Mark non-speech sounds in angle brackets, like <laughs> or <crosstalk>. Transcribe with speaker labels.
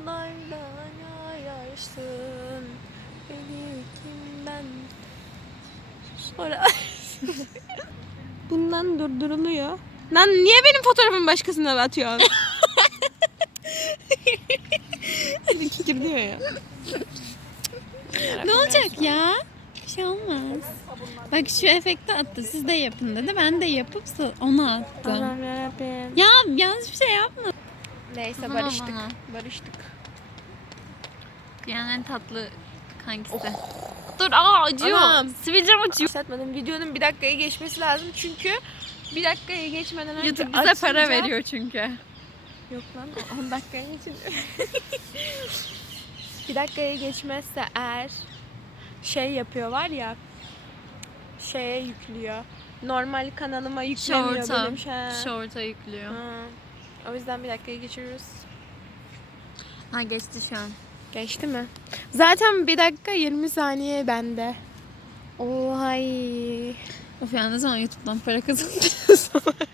Speaker 1: Aklardan ayarsın Beni kimden Sonra <laughs> Bundan durduruluyor. Lan niye benim fotoğrafımı başkasına atıyorsun? <laughs> Kikir diyor ya.
Speaker 2: Ne olacak ya? Bir şey olmaz. Bak şu efekti attı. Siz de yapın dedi. Ben de yapıp ona attım. Ya yanlış bir şey yapma.
Speaker 1: Neyse barıştık.
Speaker 2: aman.
Speaker 1: Barıştık.
Speaker 2: Yani en tatlı kankisi. Dur aa acıyor.
Speaker 1: Anam.
Speaker 2: Sivilcem acıyor.
Speaker 1: Başlatmadım. Videonun bir dakikaya geçmesi lazım çünkü bir dakikaya geçmeden önce
Speaker 2: YouTube bize para
Speaker 1: açınca-
Speaker 2: veriyor çünkü.
Speaker 1: Yok lan 10 dakikaya geçin. <laughs> bir dakikaya geçmezse eğer şey yapıyor var ya şeye yüklüyor. Normal kanalıma yüklemiyor
Speaker 2: Short'a.
Speaker 1: benim şey.
Speaker 2: Short'a yüklüyor.
Speaker 1: Ha. Yüzden bir dakikaya geçiriyoruz.
Speaker 2: Ha geçti şu an.
Speaker 1: Geçti mi? Zaten bir dakika 20 saniye bende. Ohay.
Speaker 2: Of ya ne zaman YouTube'dan para kazanacağız? <laughs>